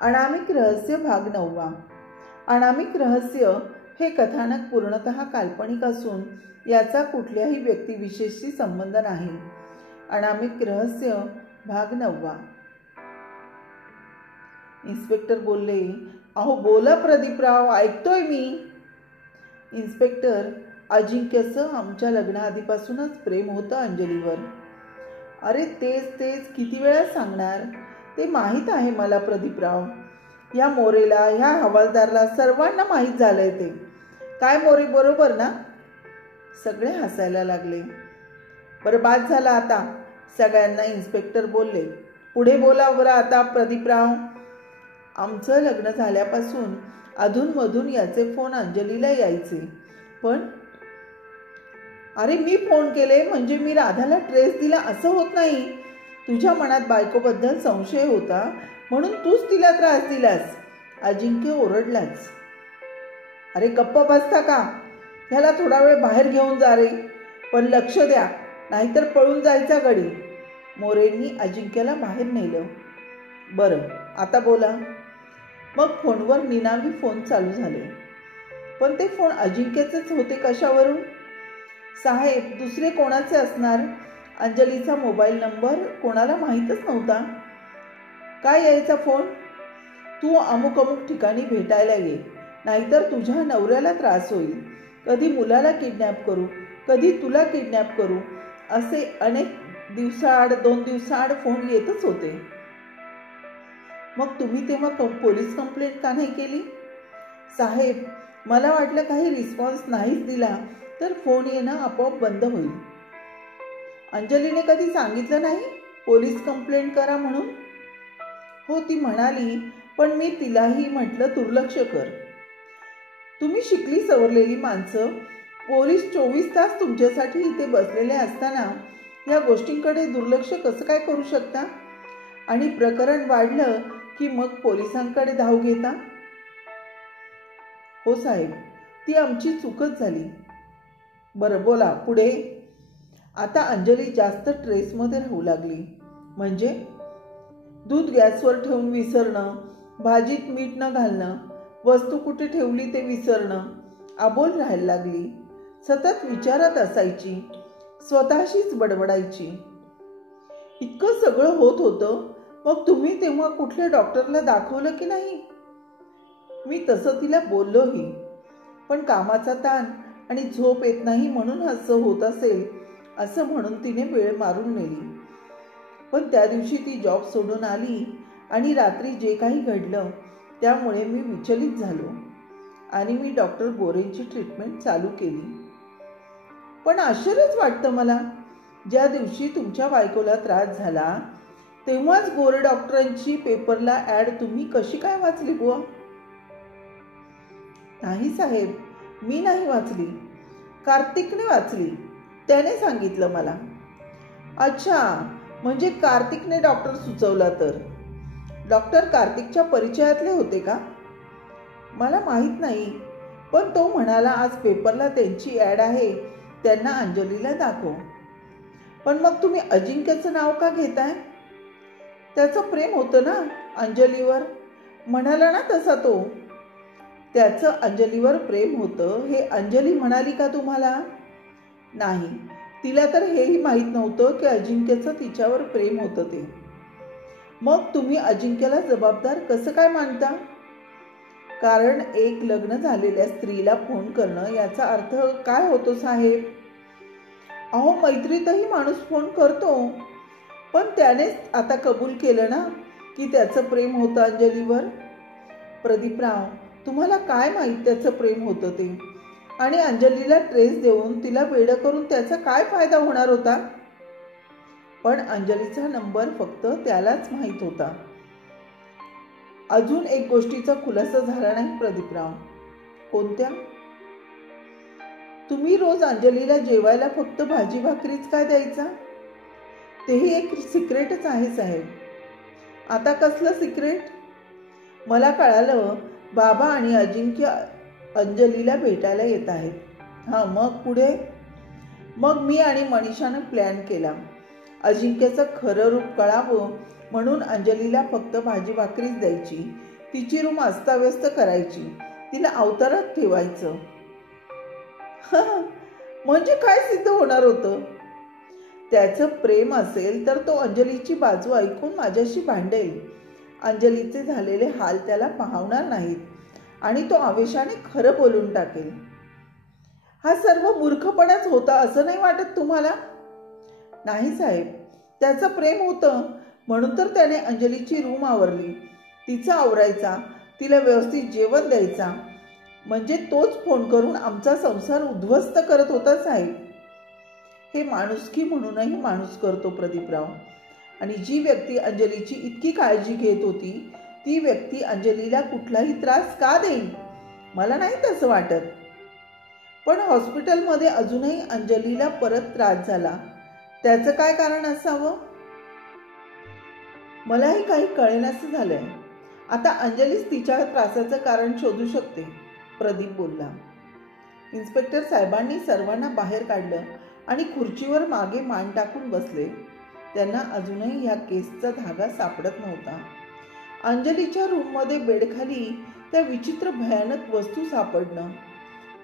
अनामिक रहस्य भाग 9. अनामिक रहस्य हे कथानक पूर्णतः काल्पनिक असून याचा कुठल्याही व्यक्तिविशेषशी संबंध नाही. अनामिक रहस्य भाग 9. इन्स्पेक्टर बोलले, अहो बोला प्रदीपराव, ऐकतोय मी. इन्स्पेक्टर, अजिंक्यचं आमच्या लग्नाआधीपासूनच प्रेम होतं अंजलीवर. अरे तेच किती वेळा सांगणार, ते माहीत आहे मला प्रदीपराव. या मोरेला, ह्या हवालदारला, सर्वांना माहीत झालंय ते. काय मोरे बरोबर ना? सगळे हसायला लागले. बरं बाद झाला आता, सगळ्यांना इन्स्पेक्टर बोलले. पुढे बोला बरं आता प्रदीपराव. आमचं लग्न झाल्यापासून अधूनमधून याचे फोन अंजलीला यायचे, पण अरे मी फोन केले म्हणजे मी राधाला ट्रेस दिला असं होत नाही. तुझ्या मनात बायकोबद्दल संशय होता म्हणून तूच तिला त्रास दिलास. अजिंक्य ओरडलाच. अरे गप्प बसता का? ह्याला थोडा वेळ बाहेर घेऊन जा रे, पण लक्ष द्या नाहीतर पळून जायचा गडी. मोरेंनी अजिंक्यला बाहेर नेलं. बरं आता बोला. मग फोनवर निनावी फोन चालू झाले, पण ते फोन अजिंक्यचेच होते. कशावरून? साहेब, दुसरे कोणाचे असणार? अंजलीचा मोबाईल नंबर कोणाला माहीतच नव्हता. काय यायचा फोन? तू अमुक अमुक ठिकाणी भेटायला ये, नाहीतर तुझ्या नवऱ्याला त्रास होईल. कधी मुलाला किडनॅप करू, कधी तुला किडनॅप करू, असे अनेक दिवसाआड 2 दिवसाआड फोन येतच होते. मग तुम्ही तेव्हा पोलीस कंप्लेंट का नाही केली? साहेब, मला वाटलं काही रिस्पॉन्स नाहीच दिला तर फोन येणं आपोआप बंद होईल. अंजलीने कधी सांगितलं नाही पोलीस कंप्लेंट करा म्हणून? हो, ती म्हणाली, पण मी तिलाही म्हटलं दुर्लक्ष कर. तुम्ही शिकली सवरलेली माणसं, पोलीस 24 तास तुमच्यासाठी इथे बसलेले असताना या गोष्टींकडे दुर्लक्ष कसं काय करू शकता? आणि प्रकरण वाढलं की मग पोलिसांकडे धाव घेता? हो साहेब, ती आमची चूकच झाली. बरं बोला पुढे. आता अंजली जास्त ट्रेसमध्ये राहू लागली. म्हणजे दूध गॅसवर ठेवून विसरणं, भाजीत मीठ न घालणं, वस्तू कुठे ठेवली ते विसरणं, अबोल राहायला लागली. सतत विचारात असायची, स्वतःशीच बडबडायची. इतकं सगळं होत होतं, मग तुम्ही तेव्हा कुठल्या डॉक्टरला दाखवलं की नाही? मी तसं तिला बोललोही, पण कामाचा ताण आणि झोप येत नाही म्हणून असं होत असेल असं म्हणून तिने वेळ मारून नेली. पण त्या दिवशी ती जॉब सोडून आली आणि रात्री जे काही घडलं त्यामुळे मी विचलित झालो आणि मी डॉक्टर गोरेंची ट्रीटमेंट चालू केली. पण आश्चर्यच वाटतं मला, ज्या दिवशी तुमच्या बायकोला त्रास झाला तेव्हाच गोरे डॉक्टरांची पेपरला ॲड तुम्ही कशी काय वाचली बुवा? नाही साहेब, मी नाही वाचली, कार्तिकने वाचली. त्याने सांगितलं मला. अच्छा, म्हणजे कार्तिकने डॉक्टर सुचवला तर? डॉक्टर कार्तिकच्या परिचयातले होते का? मला माहीत नाही, पण तो म्हणाला आज पेपरला त्यांची ॲड आहे, त्यांना अंजलीला दाखव. पण मग तुम्ही अजिंक्यचं नाव का घेताय? त्याचं प्रेम होतं ना अंजलीवर, म्हणाला ना तसा तो. त्याचं अंजलीवर प्रेम होतं हे अंजली म्हणाली का तुम्हाला? नाही, तिला तर हेही माहीत नव्हतं की अजिंक्यचं तिच्यावर प्रेम होतं ते. मग तुम्ही अजिंक्यला जबाबदार कसं काय मानता? कारण एक लग्न झालेल्या स्त्रीला फोन करणं याचा अर्थ काय होतो साहेब? अहो, मैत्रीतही माणूस फोन करतो, पण त्यानेच आता कबूल केलं ना की त्याचं प्रेम होतं अंजलीवर. प्रदीपराव, तुम्हाला काय माहीत त्याचं प्रेम होतं ते? आणि अंजलीला ट्रेस देऊन तिला वेडं करून त्याचा काय फायदा होणार होता? पण अंजलीचा नंबर फक्त त्यालाच माहीत होता. अजून एक गोष्टीचा खुलासा झाला नाही प्रदीपराव. कोणत्या? तुम्ही रोज अंजलीला जेवायला फक्त भाजी भाकरीच काय द्यायचा? तेही एक सिक्रेटच आहे साहेब. आता कसलं सिक्रेट? मला कळालं बाबा आणि अजिंक्य अंजलीला भेटायला येत आहेत. हां, मग पुढे? मग मी आणि मनीषानं प्लॅन केला. अजिंक्यचं खरं रूप कळावं म्हणून अंजलीला फक्त भाजी भाकरीच द्यायची, तिची रूम अस्ताव्यस्त करायची, तिला अवतारात ठेवायचं. म्हणजे काय सिद्ध होणार होतं? त्याचं प्रेम असेल तर तो अंजलीची बाजू ऐकून माझ्याशी भांडेल. अंजलीचे झालेले हाल त्याला पाहवणार नाहीत आणि तो आवेशाने खरं बोलून टाकेल. हा सर्व मूर्खपणाच होता असं नाही वाटत तुम्हाला? नाही साहेब, त्याचं प्रेम होतं म्हणून तर त्याने अंजलीची रूम आवरली, तिचा आवरायचा, तिला व्यवस्थित जेवण द्यायचा. म्हणजे तोच फोन करून आमचा संसार उद्ध्वस्त करत होता साहेब. हे माणुसकी म्हणूनही माणूस करतो प्रदीपराव. आणि जी व्यक्ती अंजलीची इतकी काळजी घेत होती ती व्यक्ती अंजलीला कुठलाही त्रास का देईल? मला नाही तसं वाटत. पण हॉस्पिटलमध्ये अजूनही अंजलीला परत त्रास झाला, त्याचं काय कारण असावं? मलाही काही कळेनासं झालंय. आता अंजलीच तिच्या त्रासाचं कारण शोधू शकते, प्रदीप बोलला. इन्स्पेक्टर साहेबांनी सर्वांना बाहेर काढलं आणि खुर्चीवर मागे मान टाकून बसले. त्यांना अजूनही ह्या केसचा धागा सापडत नव्हता. अंजलीच्या रूममध्ये बेडखाली त्या विचित्र भयानक वस्तू सापडणं,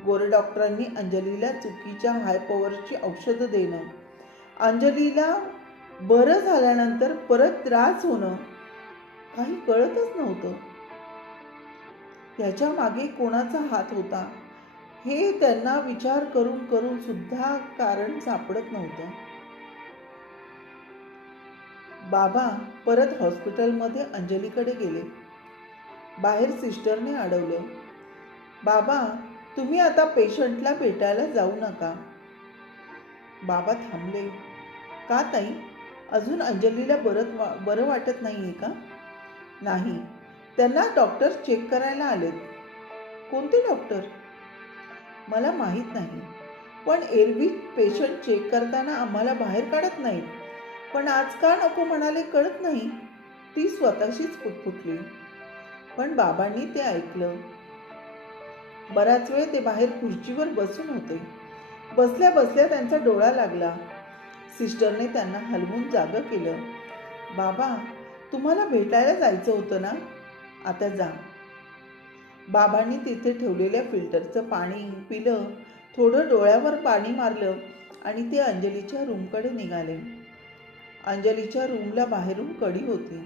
गोरे डॉक्टरांनी अंजलीला चुकीच्या हाय पॉवरची औषधं देणं, अंजलीला बरं झाल्यानंतर परत त्रास होणं, काही कळतच नव्हतं. त्याच्या मागे कोणाचा हात होता हे त्यांना विचार करून करून सुद्धा कारण सापडत नव्हतं. बाबा परत हॉस्पिटलमध्ये अंजलीकडे गेले. बाहेर सिस्टरने अडवलं, बाबा तुम्ही आता पेशंटला भेटायला जाऊ नका. बाबा थांबले. का ताई, अजून अंजलीला बरं वाटत नाहीये का? नाही, त्यांना डॉक्टर चेक करायला आलेत. कोणते डॉक्टर? मला माहीत नाही, पण एरवी पेशंट चेक करताना आम्हाला बाहेर काढत नाहीत, पण आज का नको म्हणाले कळत नाही. ती स्वतःशीच पुटपुटली. पण बाबांनी ते ऐकलं. बराच वेळ ते बाहेर खुर्चीवर बसून होते. बसल्या बसल्या त्यांचा डोळा लागला. सिस्टरने त्यांना हलवून जागं केलं. बाबा तुम्हाला भेटायला जायचं होतं ना, आता जा. बाबांनी तिथे ठेवलेल्या फिल्टरचं पाणी पिलं, थोडं डोळ्यावर पाणी मारलं आणि ते अंजलीच्या रूमकडे निघाले. अंजलीच्या रूमला बाहेरून कडी होती.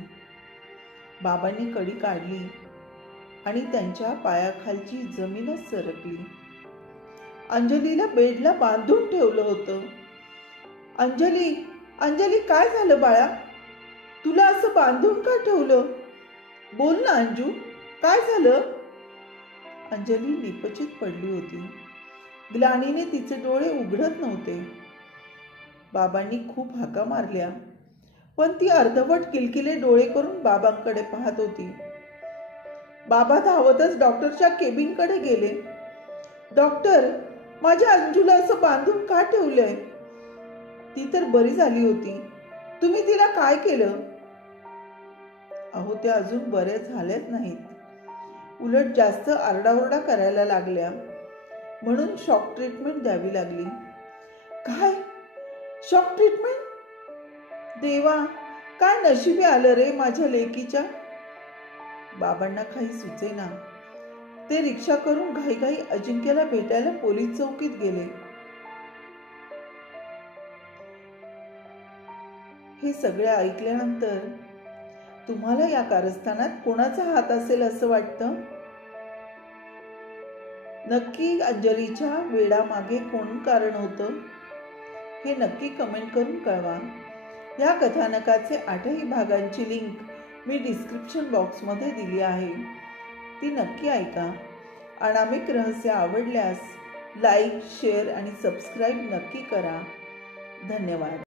बाबांनी कडी काढली आणि त्यांच्या पायाखालची जमीनच सरकली. अंजलीला बेडला बांधून ठेवलं होतं. अंजली, अंजली काय झालं बाळा? तुला असं बांधून का ठेवलं? बोल ना अंजू, काय झालं? अंजली निपचित पडली होती. ग्लानीने तिचे डोळे उघडत नव्हते. बाबांनी खूप हाका मारल्या, पण ती अर्धवट किलकिले डोळे करून बाबांकडे पाहत होती. बाबा धावतच डॉक्टरच्या केबिनकडे गेले. डॉक्टर, माझ्या अंजूला असं बांधून का ठेवलंय? ती तर बरी झाली होती, तुम्ही तिला काय केलं? अहो, त्या अजून बऱ्या झाल्याच नाहीत, उलट जास्त आरडाओरडा करायला लागल्या, म्हणून शॉक ट्रीटमेंट द्यावी लागली. काय शॉक ट्रीटमेंट? देवा, काय नशिबी आलं रे माझ्या लेकीच्या. बाबांना काही सुचेना. ते रिक्षा करून घाईघाई अजिंक्यला भेटायला पोलीस चौकीत गेले. हे सगळे ऐकल्यानंतर तुम्हाला या कारस्थानात कोणाचा हात असेल असं वाटतं? नक्की अंजलीच्या वेडामागे कोण कारण होतं हे नक्की कमेंट करून कळवा. या कथानकाचे 8ही भागांची लिंक मी डिस्क्रिप्शन बॉक्समध्ये दिली आहे, ती नक्की ऐका. अनामिक रहस्य आवडल्यास लाईक, शेअर आणि सबस्क्राईब नक्की करा. धन्यवाद.